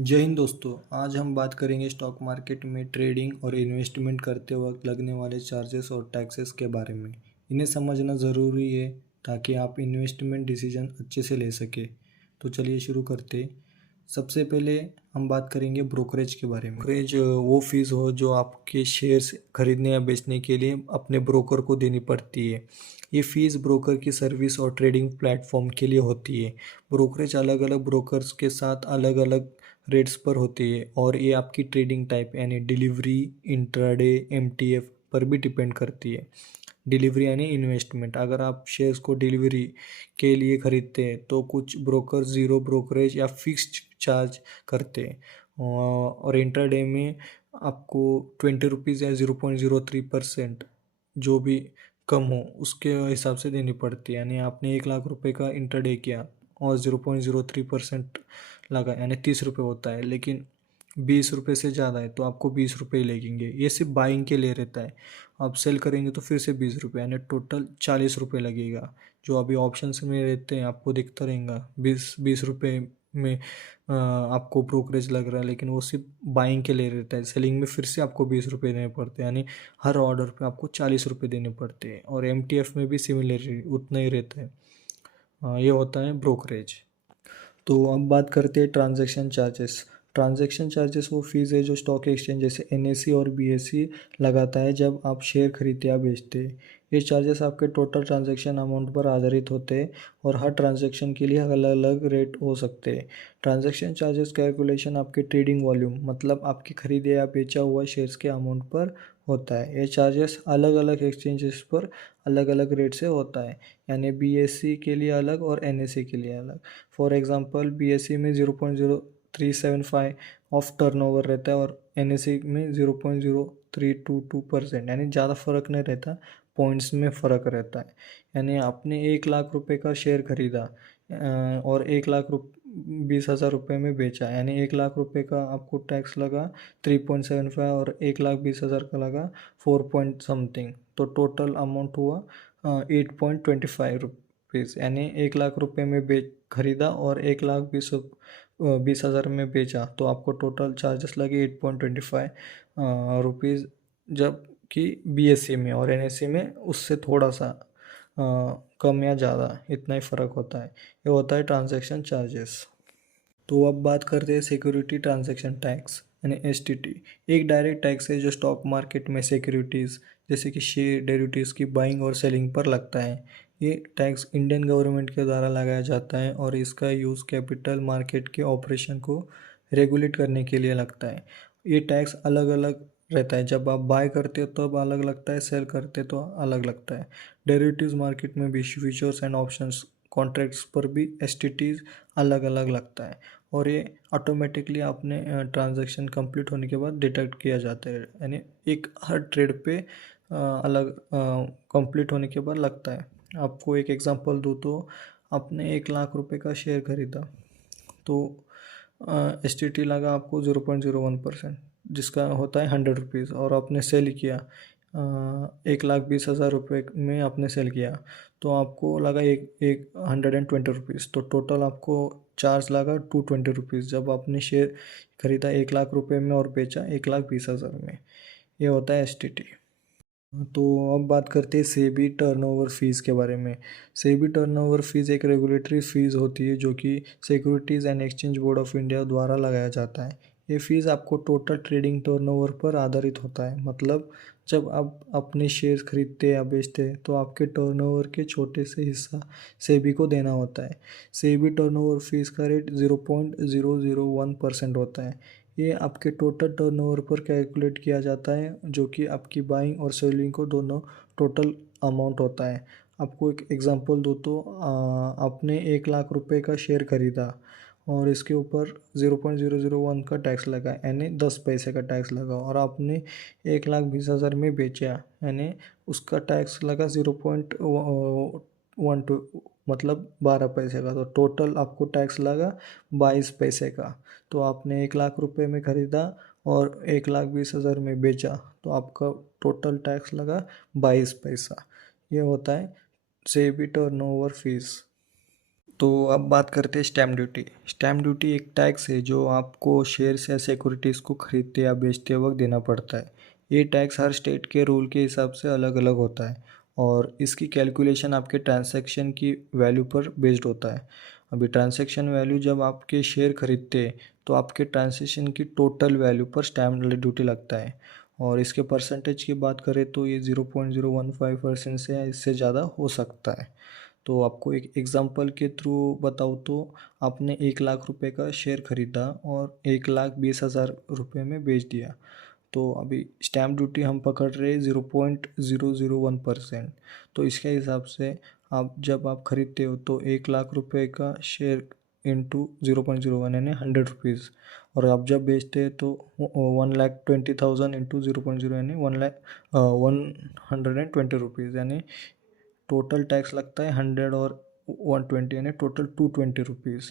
जय हिंद दोस्तों। आज हम बात करेंगे स्टॉक मार्केट में ट्रेडिंग और इन्वेस्टमेंट करते वक्त लगने वाले चार्जेस और टैक्सेस के बारे में। इन्हें समझना ज़रूरी है ताकि आप इन्वेस्टमेंट डिसीजन अच्छे से ले सके। तो चलिए शुरू करते। सबसे पहले हम बात करेंगे ब्रोकरेज के बारे में। ब्रोकरेज वो फीस हो जो आपके शेयर्स खरीदने या बेचने के लिए अपने ब्रोकर को देनी पड़ती है। ये फीस ब्रोकर की सर्विस और ट्रेडिंग प्लेटफॉर्म के लिए होती है। ब्रोकरेज अलग अलग ब्रोकर्स के साथ अलग अलग रेट्स पर होती है और ये आपकी ट्रेडिंग टाइप यानी डिलीवरी, इंट्राडे, एमटीएफ पर भी डिपेंड करती है। डिलीवरी यानी इन्वेस्टमेंट, अगर आप शेयर्स को डिलीवरी के लिए खरीदते हैं तो कुछ ब्रोकर ज़ीरो ब्रोकरेज या फिक्स्ड चार्ज करते हैं और इंट्राडे में आपको ₹20 या 0.03% जो भी कम हो उसके हिसाब से देनी पड़ती है। यानी आपने ₹1,00,000 का इंट्राडे किया और 0.03% लगा यानी ₹30 होता है, लेकिन ₹20 से ज़्यादा है तो आपको ₹20 लगेंगे। ये सिर्फ बाइंग के लिए रहता है। आप सेल करेंगे तो फिर से ₹20 यानी टोटल ₹40 लगेगा। जो अभी ऑप्शंस में रहते हैं आपको दिखता रहेगा बीस बीस रुपये में आपको ब्रोकरेज लग रहा है, लेकिन वो सिर्फ बाइंग के लिए रहता है। सेलिंग में फिर से आपको ₹20 देने पड़ते हैं, यानी हर ऑर्डर पे आपको ₹40 देने पड़ते हैं। और एमटीएफ में भी सिमिलर उतना ही रहता है। ये होता है ब्रोकरेज। तो अब बात करते हैं ट्रांजैक्शन चार्जेस। ट्रांजैक्शन चार्जेस वो फीस है जो स्टॉक एक्सचेंज जैसे एनएसई और बीएसई लगाता है जब आप शेयर खरीदते या बेचते हैं। ये चार्जेस आपके टोटल ट्रांजैक्शन अमाउंट पर आधारित होते हैं और हर ट्रांजैक्शन के लिए अलग अलग रेट हो सकते हैं। ट्रांजैक्शन चार्जेस कैलकुलेशन आपके ट्रेडिंग वॉल्यूम मतलब आपके खरीदे या बेचा हुआ शेयर्स के अमाउंट पर होता है। ये चार्जेस अलग अलग एक्सचेंजेस पर अलग अलग रेट से होता है, यानी बीएसई के लिए अलग और एनएसई के लिए अलग। फॉर एग्जांपल बीएसई में 0.0375 ऑफ टर्नओवर रहता है और एनएसई में 0.0322% यानी ज़्यादा फर्क नहीं रहता, पॉइंट्स में फ़र्क रहता है। यानी आपने ₹1,00,000 का शेयर खरीदा और 1,20,000 में बेचा, यानी ₹1,00,000 का आपको टैक्स लगा 3.75 और 1,20,000 का लगा 4 पॉइंट समथिंग, तो टोटल अमाउंट हुआ 8.25 यानी ₹1,00,000 में बेच खरीदा और 1,20,000 में बेचा तो आपको टोटल चार्जेस लगे 8.25 जबकि बीएसई में और एनएसई में उससे थोड़ा सा कम या ज़्यादा इतना ही फ़र्क होता है। ये होता है ट्रांजैक्शन चार्जेस। तो अब बात करते हैं सिक्योरिटी ट्रांजैक्शन टैक्स यानी एसटीटी। एक डायरेक्ट टैक्स है जो स्टॉक मार्केट में सिक्योरिटीज़ जैसे कि शेयर डेरिवेटिव्स की बाइंग और सेलिंग पर लगता है। ये टैक्स इंडियन गवर्नमेंट के द्वारा लगाया जाता है और इसका यूज़ कैपिटल मार्केट के ऑपरेशन को रेगुलेट करने के लिए लगता है। ये टैक्स अलग अलग रहता है, जब आप बाय करते हो तब अलग लगता है, सेल करते तो अलग लगता है। डेरिवेटिव्स मार्केट में भी फ्यूचर्स एंड ऑप्शंस कॉन्ट्रैक्ट्स पर भी एसटीटीज अलग अलग लगता है और ये ऑटोमेटिकली अपने ट्रांजैक्शन कंप्लीट होने के बाद डिटेक्ट किया जाता है, यानी एक हर ट्रेड पे अलग कंप्लीट होने के बाद लगता है। आपको एक एग्जांपल दूँ तो आपने ₹1,00,000 का शेयर खरीदा तो एसटीटी लगा आपको 0.01% जिसका होता है ₹100 और आपने सेल किया 1,20,000 में आपने सेल किया तो आपको लगा एक एक ₹120, तो टोटल आपको चार्ज लगा ₹220 जब आपने शेयर खरीदा ₹1,00,000 में और बेचा 1,20,000 में। ये होता है एसटीटी। तो अब बात करते हैं सेबी टर्नओवर फीस के बारे में। सेबी टर्नओवर फीस एक रेगुलेटरी फीस होती है जो कि securities and exchange board of India द्वारा लगाया जाता है। ये फीस आपको टोटल ट्रेडिंग टर्नओवर पर आधारित होता है, मतलब जब आप अपने शेयर खरीदते या बेचते हैं तो आपके टर्नओवर के छोटे से हिस्सा सेबी को देना होता है। सेबी टर्नओवर फीस का रेट 0.001% होता है। ये आपके टोटल टर्नओवर पर कैलकुलेट किया जाता है जो कि आपकी बाइंग और सेलिंग को दोनों टोटल अमाउंट होता है। आपको एक एग्जांपल दूँ तो आपने ₹1,00,000 का शेयर खरीदा और इसके ऊपर 0.001 का टैक्स लगा यानी 10 पैसे का टैक्स लगा और आपने 1,20,000 में बेचा यानी उसका टैक्स लगा 0.12 मतलब 12 पैसे का, तो टोटल आपको टैक्स लगा 22 पैसे का। तो आपने ₹1,00,000 में ख़रीदा और 1,20,000 में बेचा तो आपका टोटल टैक्स लगा 22 पैसा। ये होता है सेबी टर्नओवर फीस। तो अब बात करते हैं स्टैम्प ड्यूटी। स्टैम्प ड्यूटी एक टैक्स है जो आपको शेयर्स या सिक्योरिटीज़ को खरीदते या बेचते वक्त देना पड़ता है। ये टैक्स हर स्टेट के रूल के हिसाब से अलग अलग होता है और इसकी कैलकुलेशन आपके ट्रांसैक्शन की वैल्यू पर बेस्ड होता है। अभी ट्रांसैक्शन वैल्यू जब आपके शेयर खरीदते हैं तो आपके ट्रांसैक्शन की टोटल वैल्यू पर स्टैम्प ड्यूटी लगता है और इसके परसेंटेज की बात करें तो ये 0.015% से इससे ज़्यादा हो सकता है। तो आपको एक एग्जांपल के थ्रू बताऊँ तो आपने 1 लाख रुपए का शेयर खरीदा और 1,20,000 रुपये में बेच दिया। तो अभी स्टैम्प ड्यूटी हम पकड़ रहे 0.001%। तो इसके हिसाब से आप जब आप खरीदते हो तो 1 लाख रुपए का शेयर इंटू 0.01 यानी 100 रुपीज़, और आप जब बेचते हैं तो 1,20,000 इंटू 0.0 यानी 120 रुपीज़, यानी टोटल टैक्स लगता है 100 और 120 यानी टोटल 220 रुपीज़।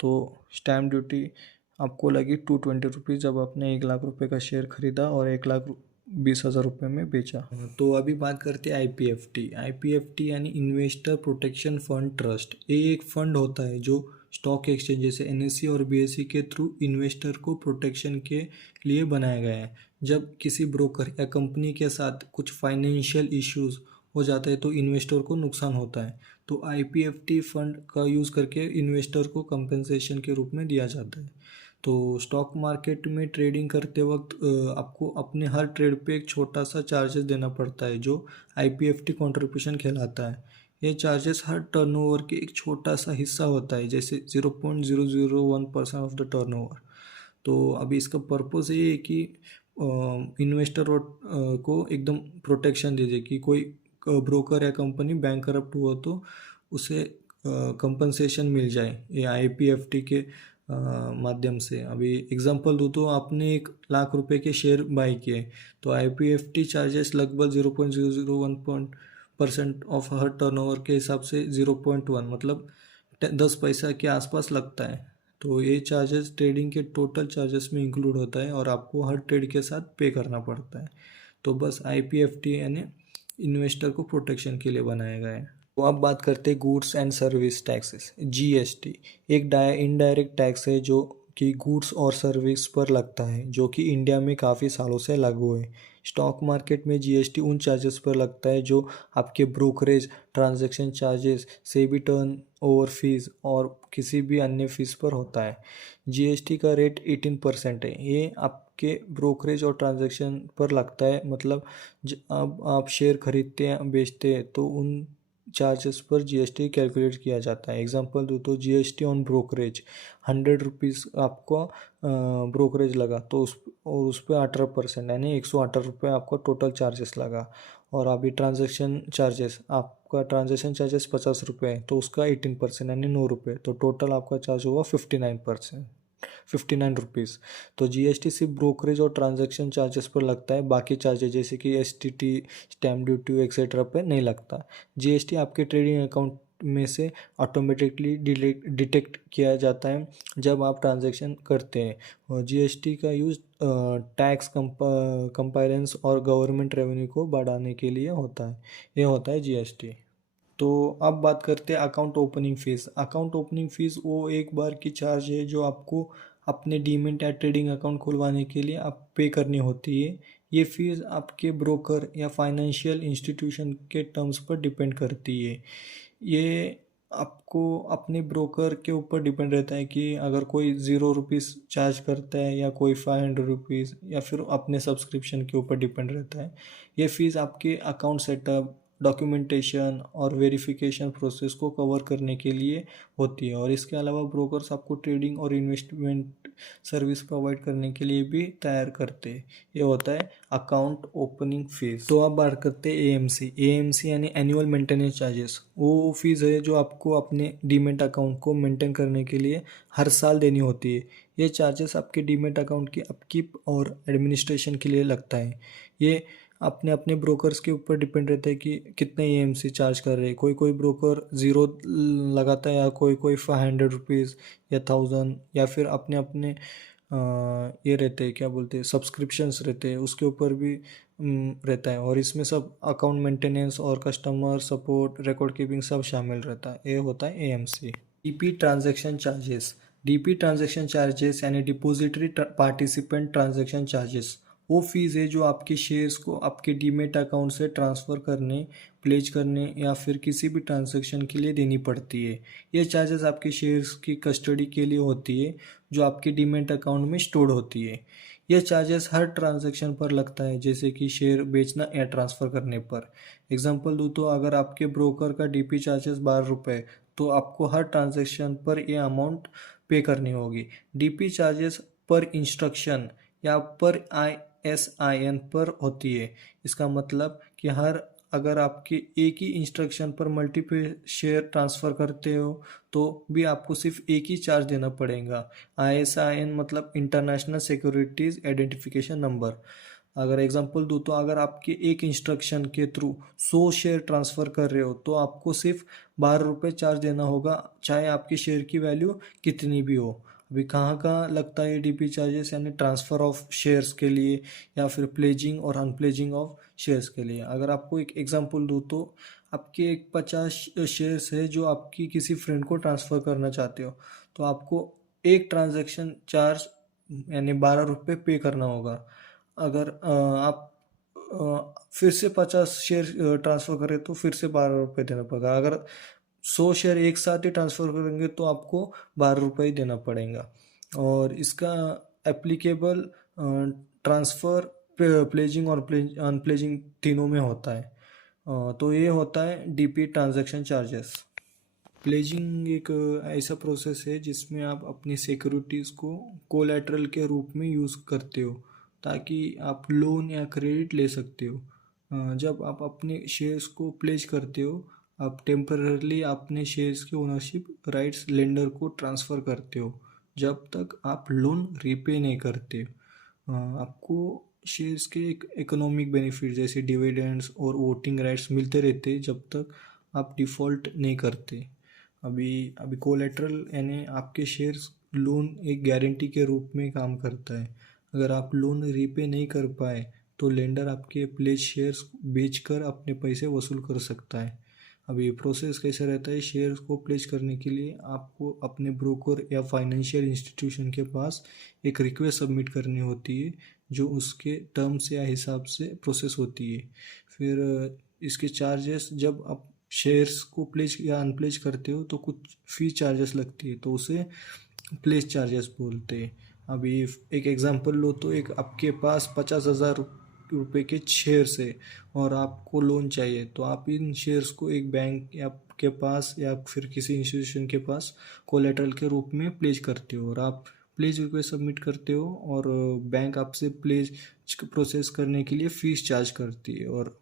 तो स्टैम्प ड्यूटी आपको लगी 220 रुपीज़ जब आपने 1 लाख रुपए का शेयर खरीदा और 1,20,000 रुपये में बेचा। तो अभी बात करते हैं IPFT। IPFT यानी इन्वेस्टर प्रोटेक्शन फंड ट्रस्ट। ये एक फंड होता है जो स्टॉक एक्सचेंज जैसे NSE और BSE के थ्रू इन्वेस्टर को प्रोटेक्शन के लिए बनाया गया है। जब किसी ब्रोकर या कंपनी के साथ कुछ फाइनेंशियल इश्यूज हो जाता है तो इन्वेस्टर को नुकसान होता है, तो IPFT फंड का यूज़ करके इन्वेस्टर को कंपनसेशन के रूप में दिया जाता है। तो स्टॉक मार्केट में ट्रेडिंग करते वक्त आपको अपने हर ट्रेड पे एक छोटा सा चार्जेस देना पड़ता है जो IPFT कंट्रीब्यूशन कहलाता है। ये चार्जेस हर टर्नओवर के एक छोटा सा हिस्सा होता है, जैसे 0.001% ऑफ द टर्नओवर। तो अभी इसका पर्पस ये है कि इन्वेस्टर और को एकदम प्रोटेक्शन दे दे कि कोई ब्रोकर या कंपनी बैंक करप्ट हुआ तो उसे कंपनसेशन मिल जाए ये IPFT के माध्यम से। अभी एग्जांपल दूँ तो आपने 1 लाख रुपए के शेयर बाई किए तो IPFT चार्जेस लगभग 0.001% ऑफ हर टर्नओवर के हिसाब से 0.1 मतलब 10 पैसा के आसपास लगता है। तो ये चार्जेस ट्रेडिंग के टोटल चार्जेस में इंक्लूड होता है और आपको हर ट्रेड के साथ पे करना पड़ता है। तो बस IPFT यानी इन्वेस्टर को प्रोटेक्शन के लिए बनाया गया है। तो अब बात करते हैं goods and service taxes. GST एक इनडायरेक्ट टैक्स है जो कि गुड्स और सर्विस पर लगता है, जो कि इंडिया में काफ़ी सालों से लागू है। स्टॉक मार्केट में GST उन चार्जेस पर लगता है जो आपके brokerage, transaction charges, SEBI turn over fees और किसी भी अन्य फीस पर होता है। GST का रेट 18% है। ये आपके ब्रोकरेज और ट्रांजैक्शन पर लगता है, मतलब अब आप शेयर खरीदते हैं बेचते हैं तो उन चार्जेस पर GST कैलकुलेट किया जाता है। एग्जांपल दूँ तो GST ऑन ब्रोकरेज 100 रुपीज़ आपको ब्रोकरेज लगा तो उस पर 18% यानी 118 रुपये आपको टोटल चार्जेस लगा। और अभी ट्रांजैक्शन चार्जेस, आपका ट्रांजैक्शन चार्जेस 50 रुपये है तो उसका 18% यानी 9 रुपये, तो टोटल आपका चार्ज हुआ 59 रुपीज़। तो GST सिर्फ ब्रोकरेज और ट्रांजैक्शन चार्जेस पर लगता है, बाकी चार्जेस जैसे कि STT, स्टैम्प ड्यूटी एक्सेट्रा पे नहीं लगता। GST आपके ट्रेडिंग अकाउंट में से ऑटोमेटिकली डिटेक्ट किया जाता है जब आप ट्रांजैक्शन करते हैं। और GST का यूज़ टैक्स कंपाइलेंस और गवर्नमेंट रेवेन्यू को बढ़ाने के लिए होता है। ये होता है GST। तो अब बात करते हैं account opening fees. Account opening fees वो एक बार की चार्ज है जो आपको अपने डीमैट या ट्रेडिंग अकाउंट खुलवाने के लिए आप पे करनी होती है। ये फ़ीस आपके ब्रोकर या फाइनेंशियल इंस्टीट्यूशन के टर्म्स पर डिपेंड करती है। ये आपको अपने ब्रोकर के ऊपर डिपेंड रहता है कि अगर कोई 0 रुपीज़ चार्ज करता है या कोई 500 रुपीज़, या फिर अपने सब्सक्रिप्शन के ऊपर डिपेंड रहता है। ये फ़ीस आपके अकाउंट सेटअप, डॉक्यूमेंटेशन और वेरिफिकेशन प्रोसेस को कवर करने के लिए होती है। और इसके अलावा ब्रोकर्स आपको ट्रेडिंग और इन्वेस्टमेंट सर्विस प्रोवाइड करने के लिए भी तैयार करते हैं। ये होता है अकाउंट ओपनिंग फीस। तो अब बात करते हैं AMC यानी एनुअल मेंटेनेंस चार्जेस। वो फीस है जो आपको अपने डीमेट अकाउंट को मेंटेन करने के लिए हर साल देनी होती है। ये चार्जेस आपके डीमेट अकाउंट की अपकीप और एडमिनिस्ट्रेशन के लिए लगता है। ये अपने अपने ब्रोकर्स के ऊपर डिपेंड रहता है कि कितने AMC चार्ज कर रहे हैं। कोई कोई ब्रोकर ज़ीरो लगाता है या कोई कोई 500 रुपीज़ या 1000, या फिर अपने अपने ये रहते हैं, क्या बोलते हैं, सब्सक्रिप्शंस रहते हैं, उसके ऊपर भी रहता है। और इसमें सब अकाउंट मेंटेनेंस और कस्टमर सपोर्ट, रिकॉर्ड कीपिंग सब शामिल रहता है। ये होता है AMC। DP transaction charges. DP transaction charges यानी डिपॉजिटरी पार्टिसिपेंट ट्रांजैक्शन चार्जेस वो फीस है जो आपके शेयर्स को आपके डीमेट अकाउंट से ट्रांसफ़र करने, प्लेज करने या फिर किसी भी ट्रांजैक्शन के लिए देनी पड़ती है। ये चार्जेस आपके शेयर्स की कस्टडी के लिए होती है जो आपके डीमेट अकाउंट में स्टोर होती है। यह चार्जेस हर ट्रांजैक्शन पर लगता है, जैसे कि शेयर बेचना या ट्रांसफ़र करने पर। एग्जांपल दूँ तो अगर आपके ब्रोकर का डीपी चार्जेस 12 रुपये, तो आपको हर ट्रांजैक्शन पर ये अमाउंट पे करनी होगी। डीपी चार्जेस पर इंस्ट्रक्शन या पर ISIN पर होती है। इसका मतलब कि अगर आपके एक ही इंस्ट्रक्शन पर मल्टीपल शेयर ट्रांसफ़र करते हो तो भी आपको सिर्फ एक ही चार्ज देना पड़ेगा। ISIN मतलब इंटरनेशनल सिक्योरिटीज़ आइडेंटिफिकेशन नंबर। अगर एग्जांपल दूँ तो अगर आपके एक इंस्ट्रक्शन के थ्रू 100 शेयर ट्रांसफ़र कर रहे हो तो आपको सिर्फ 12 रुपये चार्ज देना होगा, चाहे आपके शेयर की वैल्यू कितनी भी हो। अभी कहाँ कहाँ लगता है डीपी चार्जेस, यानी ट्रांसफ़र ऑफ शेयर्स के लिए या फिर प्लेजिंग और अनप्लेजिंग ऑफ शेयर्स के लिए। अगर आपको एक एग्जांपल दूँ तो आपके एक 50 शेयर्स है जो आपकी किसी फ्रेंड को ट्रांसफ़र करना चाहते हो, तो आपको एक ट्रांजैक्शन चार्ज यानी 12 रुपये पे करना होगा। अगर आप फिर से 50 शेयर ट्रांसफ़र करें तो फिर से 12 रुपये देना पड़ेगा। अगर 100 शेयर एक साथ ही ट्रांसफ़र करेंगे तो आपको 12 रुपये ही देना पड़ेगा। और इसका एप्लीकेबल ट्रांसफ़र प्लेजिंग और अनप्लेजिंग तीनों में होता है। तो ये होता है डीपी ट्रांजैक्शन चार्जेस। प्लेजिंग एक ऐसा प्रोसेस है जिसमें आप अपनी सिक्योरिटीज़ को कोलैटरल के रूप में यूज़ करते हो ताकि आप लोन या क्रेडिट ले सकते हो। जब आप अपने शेयर्स को प्लेज करते हो, आप टेम्पररली अपने शेयर्स की ओनरशिप राइट्स लेंडर को ट्रांसफ़र करते हो जब तक आप लोन रीपे नहीं करते। आपको शेयर्स के एक इकोनॉमिक बेनिफिट जैसे डिविडेंड्स और वोटिंग राइट्स मिलते रहते हैं जब तक आप डिफ़ॉल्ट नहीं करते। अभी अभी कोलेटरल यानी आपके शेयर्स लोन एक गारंटी के रूप में काम करता है। अगर आप लोन रीपे नहीं कर पाए तो लेंडर आपके प्लेज शेयर्स बेचकर अपने पैसे वसूल कर सकता है। अभी प्रोसेस कैसे रहता है, शेयर्स को प्लेज करने के लिए आपको अपने ब्रोकर या फाइनेंशियल इंस्टीट्यूशन के पास एक रिक्वेस्ट सबमिट करनी होती है जो उसके टर्म्स या हिसाब से प्रोसेस होती है। फिर इसके चार्जेस, जब आप शेयर्स को प्लेज या अनप्लेज करते हो तो कुछ फी चार्जेस लगती है, तो उसे प्लेस चार्जेस बोलते हैं। अभी एक एग्जांपल लो तो एक आपके पास 50,000 रुपये के शेयर्स है और आपको लोन चाहिए, तो आप इन शेयर्स को एक बैंक या के पास या फिर किसी इंस्टीट्यूशन के पास कोलेटरल के रूप में प्लेज करते हो और आप प्लेज रिक्वेस्ट सबमिट करते हो और बैंक आपसे प्लेज प्रोसेस करने के लिए फ़ीस चार्ज करती है, और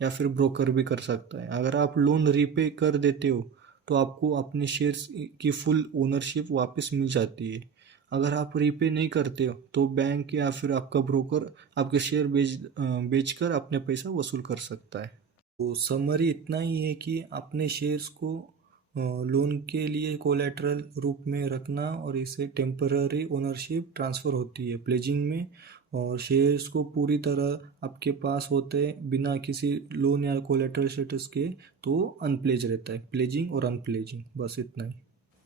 या फिर ब्रोकर भी कर सकता है। अगर आप लोन रीपे कर देते हो तो आपको अपने शेयर्स की फुल ओनरशिप वापस मिल जाती है। अगर आप रीपे नहीं करते हो तो बैंक या फिर आपका ब्रोकर आपके शेयर बेचकर अपने पैसा वसूल कर सकता है। तो समरी इतना ही है कि अपने शेयर्स को लोन के लिए कोलेटरल रूप में रखना और इसे टेम्पररी ओनरशिप ट्रांसफ़र होती है प्लेजिंग में, और शेयर्स को पूरी तरह आपके पास होते हैं बिना किसी लोन या कोलेटरल स्टेटस के, तो अनप्लेज रहता है। प्लेजिंग और अनप्लेजिंग, बस इतना ही।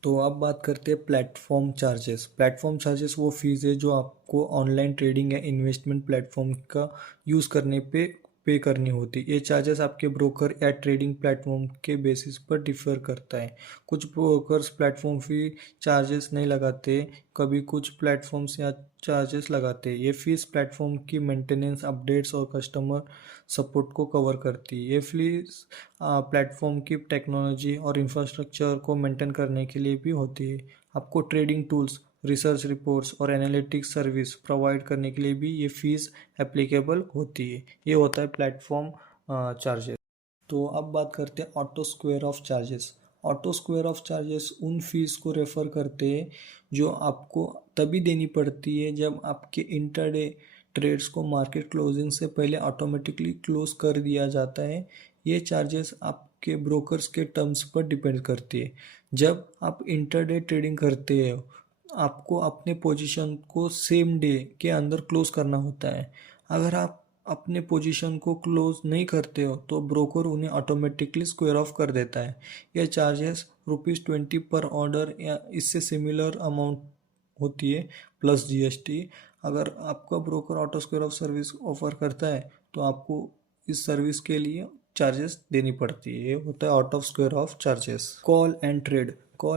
तो अब बात करते हैं प्लेटफॉर्म चार्जेस। प्लेटफॉर्म चार्जेस वो फीस है जो आपको ऑनलाइन ट्रेडिंग या इन्वेस्टमेंट प्लेटफॉर्म का यूज़ करने पे करनी होती है। ये चार्जेस आपके ब्रोकर या ट्रेडिंग प्लेटफॉर्म के बेसिस पर डिफर करता है। कुछ ब्रोकर्स प्लेटफॉर्म फी चार्जेस नहीं लगाते, कभी कुछ प्लेटफॉर्म्स या चार्जेस लगाते हैं। ये फीस प्लेटफॉर्म की मेंटेनेंस, अपडेट्स और कस्टमर सपोर्ट को कवर करती है। ये फीस प्लेटफॉर्म की टेक्नोलॉजी और इंफ्रास्ट्रक्चर को मेंटेन करने के लिए भी होती है। आपको ट्रेडिंग टूल्स, रिसर्च रिपोर्ट्स और एनालिटिक्स सर्विस प्रोवाइड करने के लिए भी ये फीस एप्लीकेबल होती है। ये होता है प्लेटफॉर्म चार्जेस। तो अब बात करते हैं auto square of charges. Auto square of charges उन फीस को रेफ़र करते हैं जो आपको तभी देनी पड़ती है जब आपके इंटरडे ट्रेड्स को मार्केट क्लोजिंग से पहले ऑटोमेटिकली क्लोज कर दिया जाता है। ये चार्जेस आपके ब्रोकर्स के टर्म्स पर डिपेंड करती है। जब आप इंटरडे ट्रेडिंग करते हो, आपको अपने पोजीशन को सेम डे के अंदर क्लोज करना होता है। अगर आप अपने पोजीशन को क्लोज नहीं करते हो तो ब्रोकर उन्हें ऑटोमेटिकली स्क्वायर ऑफ कर देता है। यह चार्जेस ₹20 पर ऑर्डर या इससे सिमिलर अमाउंट होती है प्लस जीएसटी। अगर आपका broker auto square of service offer करता है तो आपको इस सर्विस के लिए चार्जेस देनी पड़ती है। ये होता है out of square of charges. Call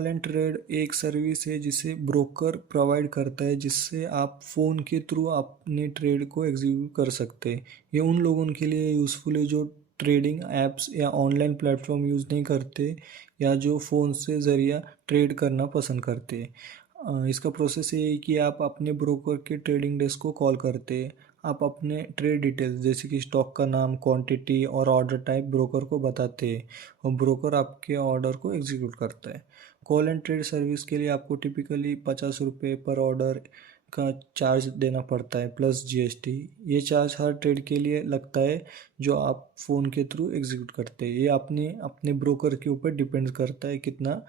and trade एक सर्विस है जिसे ब्रोकर प्रोवाइड करता है, जिससे आप फ़ोन के थ्रू अपने ट्रेड को एग्जीक्यूट कर सकते हैं। ये उन लोगों के लिए यूज़फुल है जो ट्रेडिंग ऐप्स या ऑनलाइन प्लेटफॉर्म यूज़ नहीं करते या जो फ़ोन से ज़रिया ट्रेड करना पसंद करते हैं। इसका प्रोसेस ये है कि आप अपने ब्रोकर के ट्रेडिंग डेस्क को कॉल करते हैं। आप अपने ट्रेड डिटेल्स जैसे कि स्टॉक का नाम, क्वांटिटी और ऑर्डर टाइप ब्रोकर को बताते हैं और ब्रोकर आपके ऑर्डर को एग्जीक्यूट करता है। कॉल एंड ट्रेड सर्विस के लिए आपको टिपिकली ₹50 पर ऑर्डर का चार्ज देना पड़ता है प्लस जीएसटी। ये चार्ज हर ट्रेड के लिए लगता है जो आप फ़ोन के थ्रू एग्जीक्यूट करते हैं। ये अपने अपने ब्रोकर के ऊपर डिपेंड करता है कितना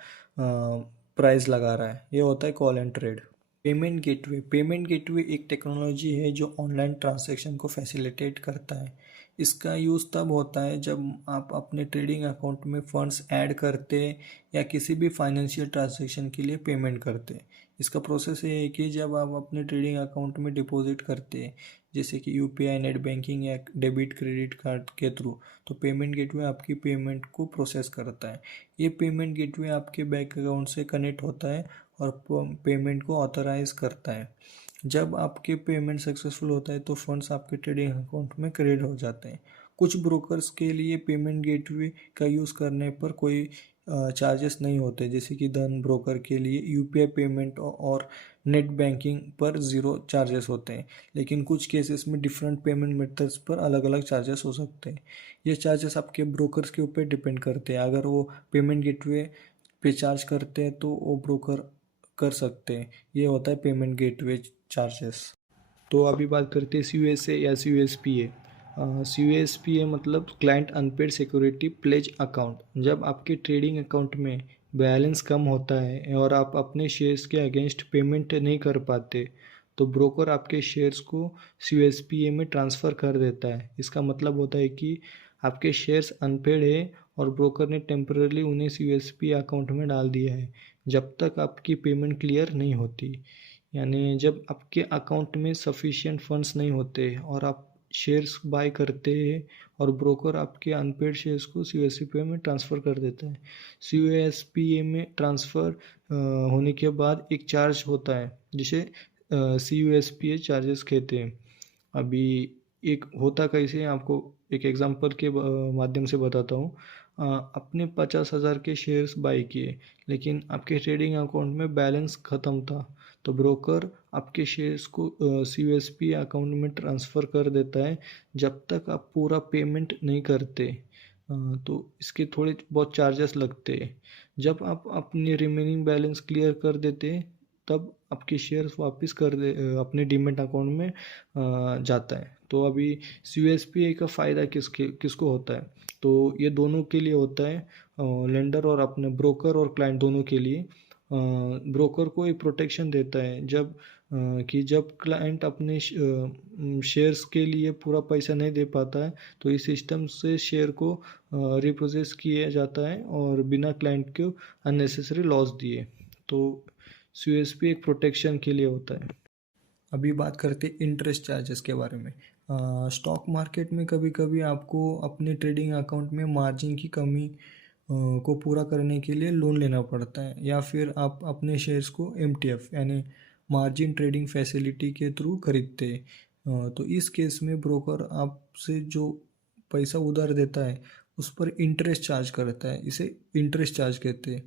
प्राइस लगा रहा है। ये होता है call and trade. Payment gateway एक टेक्नोलॉजी है जो ऑनलाइन ट्रांजैक्शन को फैसिलिटेट करता है। इसका यूज़ तब होता है जब आप अपने ट्रेडिंग अकाउंट में फंड्स ऐड करते हैं या किसी भी फाइनेंशियल ट्रांजैक्शन के लिए पेमेंट करते हैं। इसका प्रोसेस ये है कि जब आप अपने ट्रेडिंग अकाउंट में डिपॉजिट करते हैं, जैसे कि यूपीआई, नेट बैंकिंग या डेबिट क्रेडिट कार्ड के थ्रू, तो पेमेंट गेटवे आपकी पेमेंट को प्रोसेस करता है। ये पेमेंट गेटवे आपके बैंक अकाउंट से कनेक्ट होता है और पेमेंट को ऑथराइज करता है। जब आपके पेमेंट सक्सेसफुल होता है तो फंड्स आपके ट्रेडिंग अकाउंट में क्रेडिट हो जाते हैं। कुछ ब्रोकर्स के लिए पेमेंट गेटवे का यूज़ करने पर कोई चार्जेस नहीं होते, जैसे कि धन ब्रोकर के लिए यूपीआई पेमेंट और नेट बैंकिंग पर ज़ीरो चार्जेस होते हैं। लेकिन कुछ केसेस में डिफरेंट पेमेंट मेथड्स पर अलग अलग चार्जेस हो सकते हैं। ये चार्जेस आपके ब्रोकर्स के ऊपर डिपेंड करते हैं। अगर वो पेमेंट गेटवे पे चार्ज करते हैं तो वो ब्रोकर कर सकते हैं। ये होता है पेमेंट गेटवे चार्जेस। तो अभी बात करते हैं सीयूएसए या सीयूएसपीए। सीयूएसपीए मतलब client unpaid security pledge account. जब आपके ट्रेडिंग अकाउंट में बैलेंस कम होता है और आप अपने शेयर्स के अगेंस्ट पेमेंट नहीं कर पाते तो ब्रोकर आपके शेयर्स को सीयूएसपीए में ट्रांसफ़र कर देता है। इसका मतलब होता है कि आपके शेयर्स अनपेड है और ब्रोकर ने टेम्पररी उन्हें सीयूएसपी अकाउंट में डाल दिया है जब तक आपकी पेमेंट क्लियर नहीं होती। यानी जब आपके अकाउंट में सफिशिएंट फंड्स नहीं होते और आप शेयर्स बाय करते हैं और ब्रोकर आपके अनपेड शेयर्स को सीयूएसपीए में ट्रांसफ़र कर देता है। सीयूएसपीए में ट्रांसफ़र होने के बाद एक चार्ज होता है जिसे सीयूएसपीए चार्जेस कहते हैं। अभी एक होता कैसे आपको एक एग्जांपल के माध्यम से बताता हूँ। आपने 50,000 के शेयर्स बाई किए लेकिन आपके ट्रेडिंग अकाउंट में बैलेंस ख़त्म था, तो ब्रोकर आपके शेयर्स को सीयूएसपी अकाउंट में ट्रांसफ़र कर देता है जब तक आप पूरा पेमेंट नहीं करते। तो इसके थोड़े बहुत चार्जेस लगते हैं। जब आप अपनी रिमेनिंग बैलेंस क्लियर कर देते हैं तब आपके शेयर्स वापस अपने डीमैट अकाउंट में जाता है। तो अभी सीयूएसपीए का फ़ायदा किसको होता है? तो ये दोनों के लिए होता है, लेंडर और अपने ब्रोकर और क्लाइंट दोनों के लिए। ब्रोकर को एक प्रोटेक्शन देता है जब क्लाइंट अपने शेयर्स के लिए पूरा पैसा नहीं दे पाता है तो इस सिस्टम से शेयर को रिप्रोसेस किया जाता है और बिना क्लाइंट को अननेसेसरी लॉस दिए। तो सीयूएसपी एक प्रोटेक्शन के लिए होता है। अभी बात करते हैं इंटरेस्ट चार्जेस के बारे में। स्टॉक मार्केट में कभी कभी आपको अपने ट्रेडिंग अकाउंट में मार्जिन की कमी को पूरा करने के लिए लोन लेना पड़ता है या फिर आप अपने शेयर्स को एमटीएफ यानी मार्जिन ट्रेडिंग फैसिलिटी के थ्रू खरीदते हैं। तो इस केस में ब्रोकर आपसे जो पैसा उधार देता है उस पर इंटरेस्ट चार्ज करता है। इसे इंटरेस्ट चार्ज कहते हैं।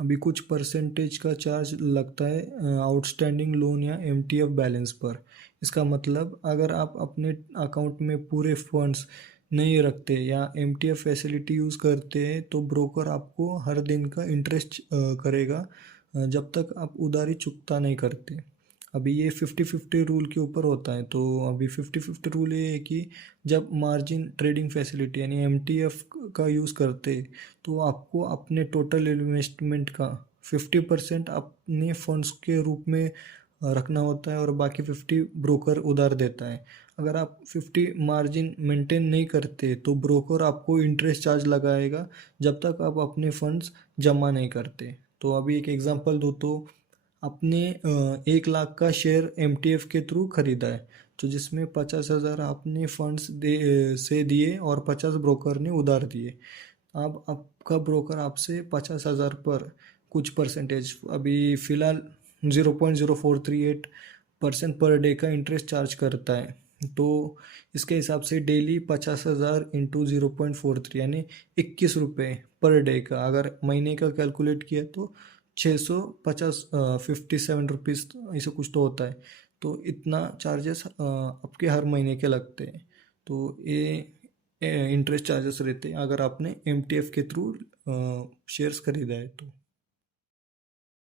अभी कुछ परसेंटेज का चार्ज लगता है आउटस्टैंडिंग लोन या एमटीएफ बैलेंस पर। इसका मतलब अगर आप अपने अकाउंट में पूरे फंड्स नहीं रखते या एमटीएफ फैसिलिटी यूज़ करते हैं तो ब्रोकर आपको हर दिन का इंटरेस्ट करेगा जब तक आप उधारी चुकता नहीं करते। अभी ये 50-50 रूल के ऊपर होता है। तो अभी 50-50 रूल ये है कि जब मार्जिन ट्रेडिंग फैसिलिटी यानी एमटीएफ का यूज़ करते तो आपको अपने टोटल इन्वेस्टमेंट का 50% अपने फंड्स के रूप में रखना होता है और बाकी 50 ब्रोकर उधार देता है। अगर आप 50 मार्जिन मेंटेन नहीं करते तो ब्रोकर आपको इंटरेस्ट चार्ज लगाएगा जब तक आप अपने फंड्स जमा नहीं करते। तो अभी एक एग्जांपल दूँ तो आपने 1 लाख का शेयर एमटीएफ के थ्रू खरीदा है, तो जिसमें 50,000 आपने फंड्स से दिए और 50 ब्रोकर ने उधार दिए। अब आपका ब्रोकर आपसे 50,000 पर कुछ परसेंटेज, अभी फ़िलहाल 0.0438% पर डे का इंटरेस्ट चार्ज करता है। तो इसके हिसाब से डेली 50,000 इंटू 0.43 यानी 21 रुपये पर डे का, अगर महीने का कैलकुलेट किया तो 650 ₹57 ऐसा कुछ तो होता है। तो इतना चार्जेस आपके हर महीने के लगते हैं। तो ये इंटरेस्ट चार्जेस रहते हैं अगर आपने एमटीएफ के थ्रू शेयर्स खरीदा है तो।